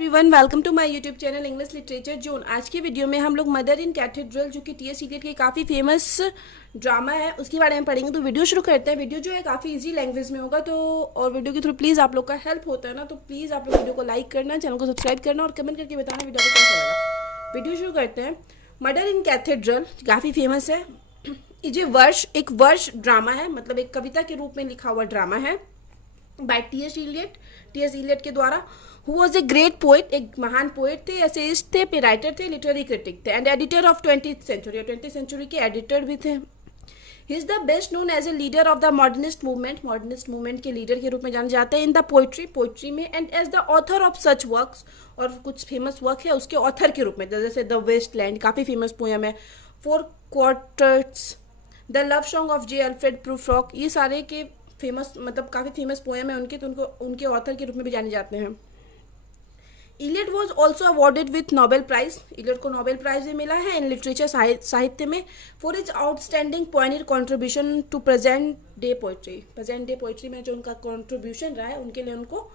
Everyone, welcome to my YouTube channel English literature zone. आज की video में हम लोग मदर इन कैथेड्रल जो कि टीएस सीटेट के काफ़ी फेमस ड्रामा है उसके बारे में पढ़ेंगे। तो वीडियो शुरू करते हैं। वीडियो जो है काफ़ी इजी लैंग्वेज में होगा, तो और वीडियो के थ्रू प्लीज़ आप लोग का हेल्प होता है ना, तो प्लीज़ आप लोग वीडियो को लाइक करना, चैनल को सब्सक्राइब करना और कमेंट करके बताना वीडियो को कैसा लगा। वीडियो शुरू करते हैं। मदर इन कैथेड्रल काफ़ी फेमस है। ये वर्ष एक वर्ष ड्रामा है, मतलब एक कविता के रूप में लिखा हुआ ड्रामा है बाय टी एस इलियट के द्वारा। Who was a great poet, एक महान पोइट थे, एसेइस्ट थे, पे राइटर थे, लिटरेरी क्रिटिक थे and editor of 20th century, और 20th सेंचुरी के एडिटर भी थे। He is the best known as a leader of the modernist movement के लीडर के रूप में जाने जाते हैं इन द पोइट्री में, and as the author of such works, और कुछ फेमस वर्क है उसके ऑथर के रूप में, जैसे द वेस्ट लैंड काफ़ी फेमस पोएम है, 4 quarters, the love song of J Alfred Prufrock, ये सारे के फेमस मतलब काफ़ी फेमस पोएम है उनके, तो उनके ऑथर के रूप में भी जाने जाते हैं। Eliot was also awarded with Nobel prize, Eliot को नोबेल प्राइज भी मिला है इन लिटरेचर साहित्य में for his outstanding pioneer contribution to present day poetry में जो उनका कॉन्ट्रीब्यूशन रहा है उनके लिए उनको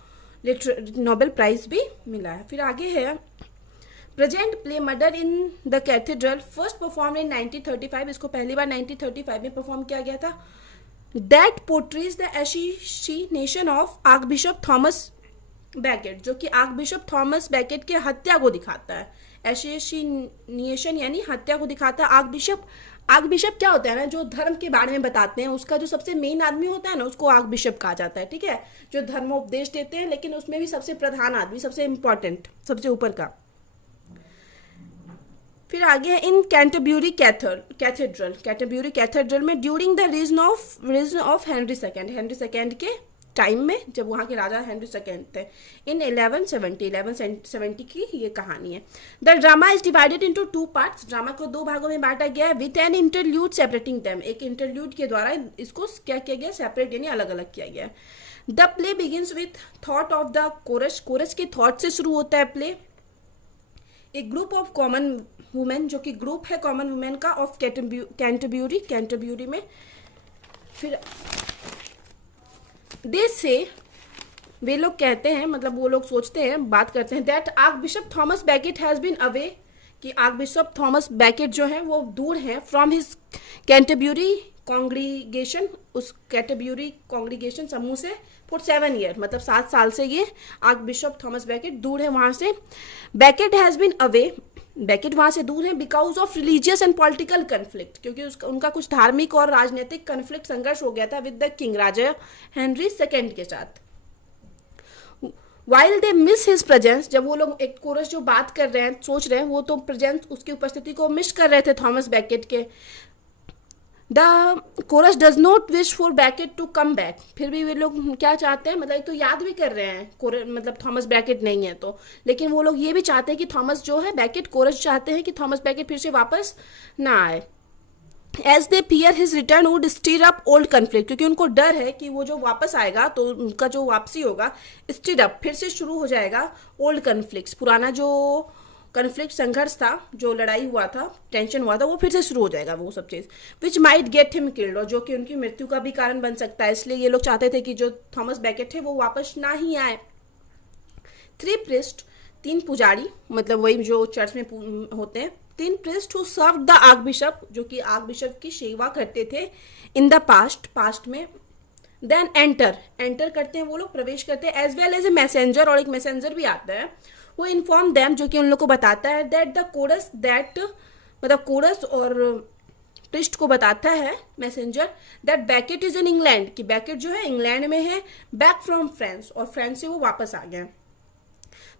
नोबेल प्राइज भी मिला है। फिर आगे है present play mother in the cathedral, first perform in 1935, इसको पहली बार 1935 में परफॉर्म किया गया था। That portrays the assassination of archbishop Thomas Becket, जो कि आर्कबिशप थॉमस बैकेट के हत्या को दिखाता है। एसिनेशन यानी हत्या को दिखाता है। आर्कबिशप क्या होता है ना, जो धर्म के बारे में बताते हैं, उसका जो सबसे मेन आदमी होता है ना उसको आर्कबिशप कहा जाता है, ठीक है, जो धर्मोपदेश देते हैं, लेकिन उसमें भी सबसे प्रधान आदमी, सबसे इंपॉर्टेंट, सबसे ऊपर का। फिर आगे है इन कैंटरब्यूरी कैथेड्रल में during the reign of Henry second के टाइम में, जब वहाँ के राजा हेनरी सेकेंड थे, इन 1170 की ये कहानी है। The drama is divided into 2 parts, drama को 2 भागों में बांटा गया है with an interlude separating them, एक इंटरल्यूड के द्वारा इसको क्या किया गया, सेपरेट यानी अलग अलग किया गया। The play begins with thought of the coarse के थॉट से शुरू होता है प्ले। एक ग्रुप ऑफ कॉमन वुमेन, जो कि ग्रुप है कॉमन वुमेन का, ऑफ कैंटरब्यूरी में। फिर दे से वे लोग कहते हैं, मतलब वो लोग सोचते हैं, बात करते हैं, that archbishop Thomas Becket has been away, कि आर्कबिशप थॉमस बैकेट जो है वो दूर हैं फ्रॉम हिज कैंटरब्यूरी कॉन्ग्रीगेशन, उस कैंटरब्यूरी कॉन्ग्रीगेशन समूह से फॉर 7 ईयर, मतलब 7 साल से ये आर्कबिशप थॉमस बैकेट दूर है वहाँ से। Becket has been away, Becket वहाँ से दूर है because of religious and political conflict, क्योंकि उनका कुछ धार्मिक और राजनीतिक कन्फ्लिक्ट, संघर्ष हो गया था with the king, Raja Henry second के साथ। While they miss his presence, जब वो लोग एक कोरस जो बात कर रहे हैं, सोच रहे हैं, वो तो प्रेजेंस, उसकी उपस्थिति को मिस कर रहे थे थॉमस बैकेट के। The chorus does not wish for Becket to come back, फिर भी वे लोग क्या चाहते हैं, मतलब तो याद भी कर रहे हैं मतलब थॉमस बैकेट नहीं है तो, लेकिन वो लोग ये भी चाहते हैं कि थॉमस जो है बैकेट, कोरस चाहते हैं कि थॉमस बैकेट फिर से वापस ना आए। As they fear his return would stir up old conflict, क्योंकि उनको डर है कि वो जो वापस आएगा तो उनका जो वापसी होगा, स्टीर अप, फिर से शुरू हो जाएगा ओल्ड कन्फ्लिक्ट्स, पुराना जो कन्फ्लिक्ट, संघर्ष था, जो लड़ाई हुआ था, टेंशन हुआ था, वो फिर से शुरू हो जाएगा वो सब चीज़, which might get him killed, और जो कि उनकी मृत्यु का भी कारण बन सकता है। इसलिए ये लोग चाहते थे कि जो थॉमस बैकेट थे वो वापस ना ही आए। 3 प्रिस्ट, 3 पुजारी, मतलब वही जो चर्च में होते हैं, 3 priest who serve the archbishop, जो कि आर्कबिशप की सेवा करते थे इन द पास्ट में। देन एंटर करते हैं वो लोग, प्रवेश करते हैं, as well as a messenger, और एक मैसेंजर भी आता है, वो इन्फॉर्म देम, जो कि उन लोग को बताता है, दैट द कोरस, दैट मतलब कोरस और प्रिस्ट को बताता है messenger, that Becket is in England, कि बैकेट जो है इंग्लैंड में है, बैक फ्रॉम फ्रांस, और फ्रांस से वो वापस आ गए।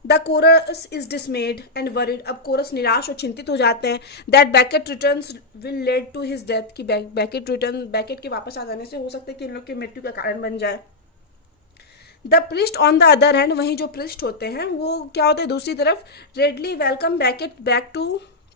The chorus is dismayed and worried, अब कोरस निराश और चिंतित हो जाते हैं, that Becket returns will led to his death, कि बैकेट के वापस आ जाने से हो सकता है कि इन लोग की मृत्यु का कारण बन जाए। The priest on the other hand, वहीं जो प्रिस्ट होते हैं वो क्या होते हैं दूसरी तरफ, readily welcome Becket back to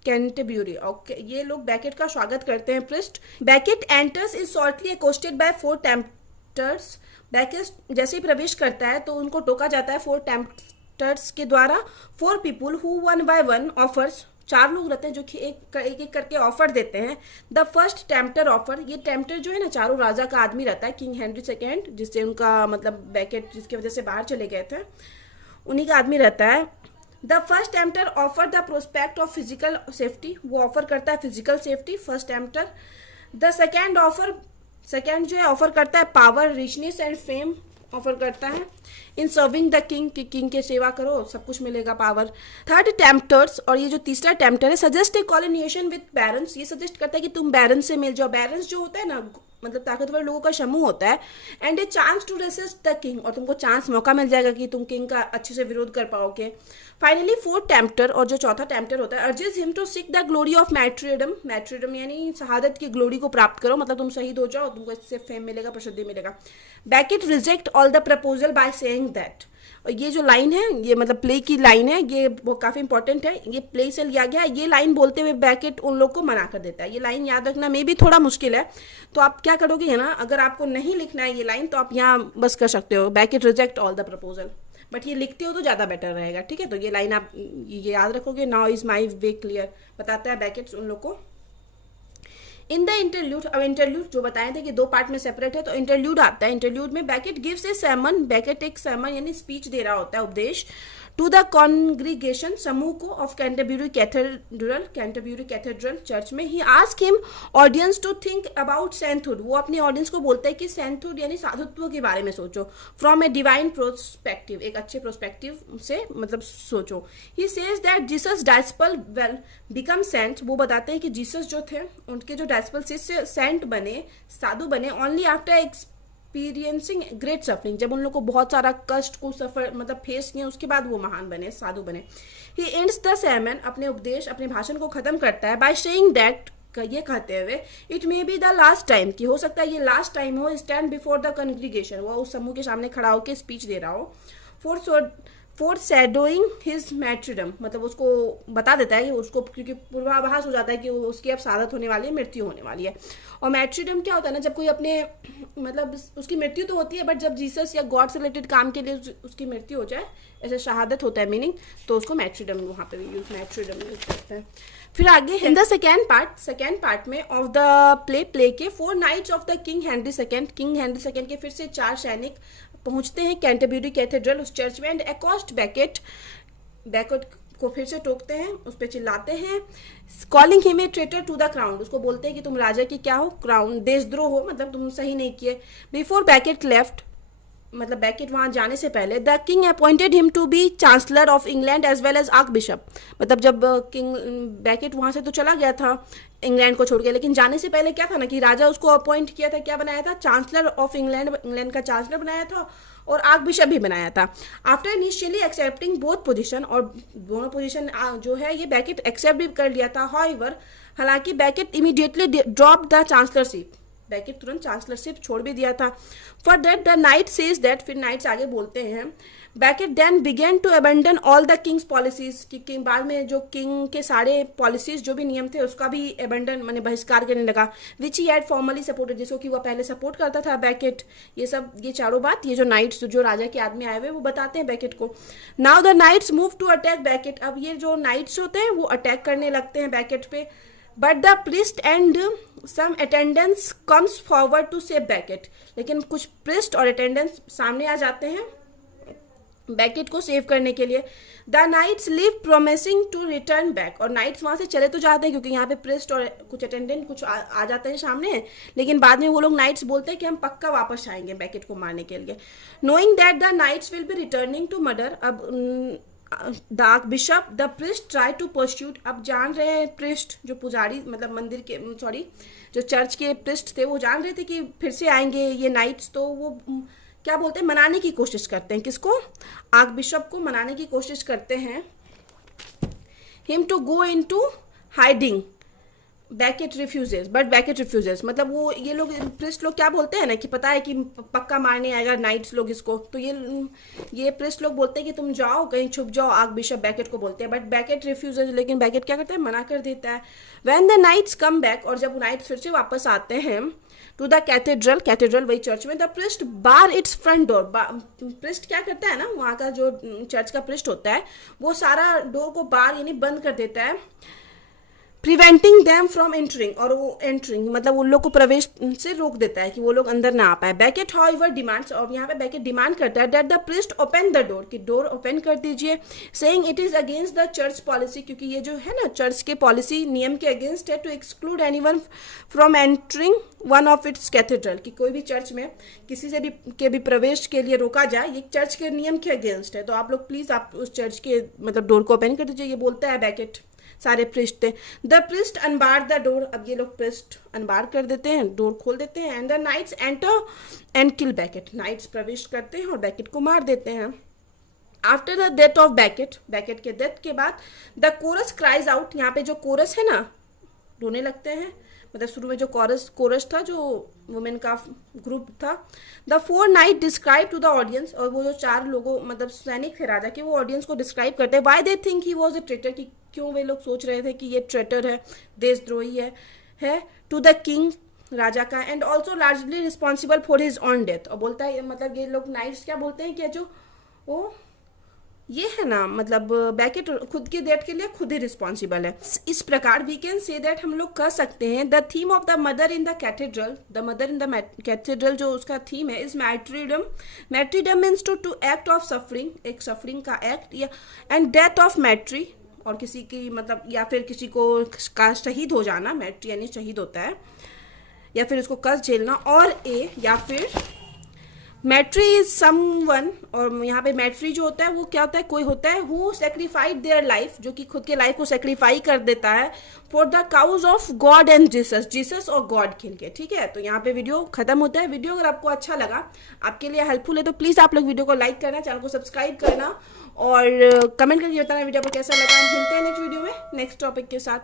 Canterbury, okay, ये लोग बैकेट का स्वागत करते हैं priest. Becket enters is shortly accosted by 4 tempters, Becket जैसे ही प्रवेश करता है तो उनको टोका जाता है 4 टेम्पटर्स के द्वारा। 4 पीपुल हु 1 by 1 ऑफर्स, 4 लोग रहते हैं जो कि एक करके ऑफर देते हैं। द फर्स्ट टेम्पटर ऑफर, ये टेम्पटर जो है ना, चारों राजा का आदमी रहता है, किंग हेनरी सेकेंड, जिससे उनका मतलब बैकेट जिसकी वजह से बाहर चले गए थे, उन्हीं का आदमी रहता है। The first tempter offer the prospect of physical safety, वो ऑफर करता है physical safety first tempter. The second जो है ऑफर करता है power, richness and fame offer करता है इन सर्विंग द किंग, कि किंग के सेवा करो सब कुछ मिलेगा पावर। थर्ड टेम्पटर्स, और ये जो तीसरा टेम्पटर है, सजेस्ट ए कॉलिनिएशन विद बैरन्स, ये सजेस्ट करता है कि तुम बैरन से मिल जाओ। बैरन्स जो होता है ना, मतलब ताकतवर लोगों का समूह होता है। And a chance to resist the king, और तुमको चांस मौका मिल जाएगा कि तुम किंग का अच्छे से विरोध कर पाओगे। फाइनली फोर्थ टेम्पटर, और जो चौथा टेम्पटर होता है, urges him to seek the glory of martyrdom, martyrdom यानी शहादत की ग्लोरी को प्राप्त करो, मतलब तुम शहीद हो जाओ, तुमको इससे फेम मिलेगा, प्रसिद्धि मिलेगा। Baked reject all the proposal by saying that, और ये जो लाइन है, ये मतलब प्ले की लाइन है, ये वो काफ़ी इंपॉर्टेंट है, ये प्ले से लिया गया है। ये लाइन बोलते हुए बैकेट उन लोग को मना कर देता है। ये लाइन याद रखना में भी थोड़ा मुश्किल है, तो आप क्या करोगे है ना, अगर आपको नहीं लिखना है ये लाइन तो आप यहाँ बस कर सकते हो, baked reject all the proposal, but ये लिखते हो तो ज़्यादा बेटर रहेगा, ठीक है। तो ये लाइन आप ये याद रखोगे। Now is my way clear, बताता है बैकेट्स उन लोग को। इन द इंटरल्यूड, अब इंटरल्यूड जो बताए थे कि दो पार्ट में सेपरेट है, तो इंटरल्यूड आता है। इंटरल्यूड में बैकेट गिव्स ए sermon, बैकेट एक sermon यानी स्पीच दे रहा होता है, उपदेश, टू द कॉन्ग्रीगेशन, समूह को, ऑफ कैंटरबरी कैथेड्रल चर्च में। He ask him audience to think about sainthood, वो अपने ऑडियंस को बोलता है कि सेंटहुड यानी साधुत्व के बारे में सोचो, फ्रॉम ए डिवाइन प्रोस्पेक्टिव, एक अच्छे प्रोस्पेक्टिव से मतलब सोचो। He says that Jesus disciple will become saint, वो बताते हैं कि जीसस जो थे उनके जो डायस्पल से सेंट बने, साधु बने, only after experiencing great suffering, जब उन लोग को बहुत सारा कष्ट को सफर मतलब फेस किया, उसके बाद वो महान बने, साधु बने। ही एंड्स द sermon, अपने उपदेश अपने भाषण को खत्म करता है, बाय सेइंग दैट, ये कहते हुए, it may be the last time, कि हो सकता है ये लास्ट टाइम हो, स्टैंड बिफोर द कॉन्ग्रीगेशन, वो उस समूह के सामने खड़ा होकर स्पीच दे रहा हो। फॉर शैडोइंग हिज मैट्रिडम, मतलब उसको बता देता है कि उसको, क्योंकि पूर्वाभास हो जाता है कि उसकी अब शहादत होने वाली है, मृत्यु होने वाली है। और मैट्रिडम क्या होता है ना, जब कोई अपने मतलब उसकी मृत्यु तो होती है, बट जब जीसस या गॉड से रिलेटेड काम के लिए उसकी मृत्यु हो जाए, ऐसे शहादत होता है मीनिंग, तो उसको मैट्रिडम वहाँ पे मैट्रिडम यूज करते हैं। फिर आगे इन द सेकेंड पार्ट में ऑफ द प्ले के 4 knights of the king Henry second के फिर से 4 सैनिक पहुंचते हैं कैंटरबरी कैथेड्रल, उस चर्च में, एंड अकॉस्ट बैकेट को फिर से टोकते हैं, उस पर चिल्लाते हैं, calling him a traitor to the crown, उसको बोलते हैं कि तुम राजा की क्या हो, क्राउन, देशद्रोह हो, मतलब तुम सही नहीं किए। बिफोर बैकेट लेफ्ट, मतलब बैकेट वहाँ जाने से पहले, the king appointed him to be chancellor of England as well as archbishop, मतलब जब किंग बैकेट वहाँ से तो चला गया था इंग्लैंड को छोड़ के, लेकिन जाने से पहले क्या था ना कि राजा उसको अपॉइंट किया था, क्या बनाया था, चांसलर ऑफ इंग्लैंड का चांसलर बनाया था, और आर्क बिशप भी बनाया था। After initially accepting both position, और दोनों पोजीशन जो है ये बैकेट एक्सेप्ट भी कर लिया था। हाउएवर, हालांकि Becket immediately drop the chancellorship, Becket तुरंत चांसलरशिप छोड़ भी दिया था। For that the knight says that, फिर नाइट्स आगे बोलते हैं, Becket then began to abandon all the king's policies, कि किंग बाद में जो किंग के सारे पॉलिसीज जो भी नियम थे उसका भी अबेंडन माने बहिष्कार करने लगा, विच ही हैड फॉर्मली सपोर्टेड, जिसको कि वह पहले सपोर्ट करता था बैकेट। ये सब ये चारों बात ये जो नाइट्स जो राजा के आदमी आए हुए वो बताते हैं बैकेट को। Now the knights move to attack Becket, अब ये जो नाइट्स होते हैं वो अटैक करने लगते हैं बैकेट पे, but the priest and some attendants comes forward to save Becket, लेकिन कुछ प्रिस्ट और अटेंडेंस सामने आ जाते हैं बैकेट को सेव करने के लिए। The knights leave promising to return back, और नाइट्स वहाँ से चले तो जाते हैं क्योंकि यहाँ पे प्रिस्ट और कुछ अटेंडेंट कुछ आ जाते हैं सामने, लेकिन बाद में वो लोग नाइट्स बोलते हैं कि हम पक्का वापस आएंगे बैकेट को मारने के लिए। Knowing that the knights will be returning to murder, अब the archbishop the priest try to pursuit, अब जान रहे हैं प्रिस्ट जो पुजारी मतलब मंदिर के जो चर्च के प्रिस्ट थे वो जान रहे थे कि फिर से आएंगे ये नाइट्स, तो वो क्या बोलते हैं मनाने की कोशिश करते हैं, किसको, आर्क बिशप को मनाने की कोशिश करते हैं, him to go into hiding, Becket refuses, but Becket refuses, मतलब वो ये लोग प्रिस्ट लोग क्या बोलते हैं ना कि पता है कि पक्का मारने आएगा नाइट्स लोग इसको, तो ये प्रिस्ट लोग बोलते हैं कि तुम जाओ कहीं छुप जाओ, आर्क बिशप बैकेट को बोलते हैं, बट बैकेट रिफ्यूजेस, लेकिन बैकेट क्या करता है, मना कर देता है। When the knights come back, और जब नाइट्स फिर से वापस आते हैं टू द कैथेड्रल वही चर्च में, the priest bar its front door, priest क्या करता है ना वहाँ का जो चर्च का प्रिस्ट होता है वो सारा डोर को बार यानी बंद कर देता है। प्रिवेंटिंग दैम फ्रॉम एंटरिंग, और वो एंटरिंग मतलब उन लोग को प्रवेश से रोक देता है कि वो लोग अंदर ना आ पाए। बैकेट हाउएवर डिमांड्स, और यहाँ पे बैकेट डिमांड करता है that the priest open the door, कि डोर ओपन कर दीजिए, saying it is against the church policy, क्योंकि ये जो है ना चर्च के पॉलिसी नियम के अगेंस्ट है, to exclude anyone from entering one of its cathedral, कि कोई भी चर्च में किसी से भी प्रवेश के लिए रोका जाए, ये चर्च के नियम के अगेंस्ट है, तो आप लोग प्लीज आप उस चर्च के मतलब डोर को ओपन कर दीजिए, ये बोलता है बैकेट। सारे प्रिस्ट थे। द प्रिस्ट अनबार द डोर, अब ये लोग प्रिस्ट अनबार कर देते हैं, डोर खोल देते हैं, and the knights enter and kill Becket, knights प्रवेश करते हैं और बैकेट को मार देते हैं। After the death of Becket, Becket के डेथ के बाद द कोरस क्राइज आउट, यहाँ पे जो कोरस है ना रोने लगते हैं, मतलब शुरू में जो कोरस था जो वुमेन का ग्रुप था। The 4 knight describe to the audience, और वो जो 4 लोगों मतलब सैनिक थे राजा के, वो ऑडियंस को डिस्क्राइब करते हैं why they think he was a traitor, कि क्यों वे लोग सोच रहे थे कि ये ट्रेटर है, देशद्रोही है टू द किंग, राजा का, and also largely responsible for his on death, और बोलता है मतलब ये लोग नाइट्स क्या बोलते हैं कि जो वो ये है ना मतलब बैकेट खुद की डेथ के लिए खुद ही रिस्पॉन्सिबल है। इस प्रकार वी कैन से दैट हम लोग कह सकते हैं the theme of the murder in the cathedral, the murder in the cathedral जो उसका थीम है is martyrdom. Martyrdom means to act of suffering, एक सफरिंग का एक्ट, या एंड डेथ ऑफ मैट्री, और किसी की मतलब या फिर किसी को का शहीद हो जाना, मैट्री यानी शहीद होता है, या फिर उसको कष्ट झेलना, और या फिर मैट्री इज समवन, और यहाँ पे मैट्री जो होता है वो क्या होता है, कोई होता है हु सेक्रीफाइड देयर लाइफ, जो कि खुद के लाइफ को सेक्रीफाई कर देता है for the cause of God and Jesus, Jesus और गॉड के लिए। ठीक है, तो यहाँ पे वीडियो खत्म होता है। वीडियो अगर आपको अच्छा लगा, आपके लिए हेल्पफुल है, तो प्लीज़ आप लोग वीडियो को लाइक करना, चैनल को सब्सक्राइब करना और कमेंट करके बताना वीडियो पर कैसा लगा। हम मिलते हैं नेक्स्ट वीडियो में नेक्स्ट टॉपिक के साथ।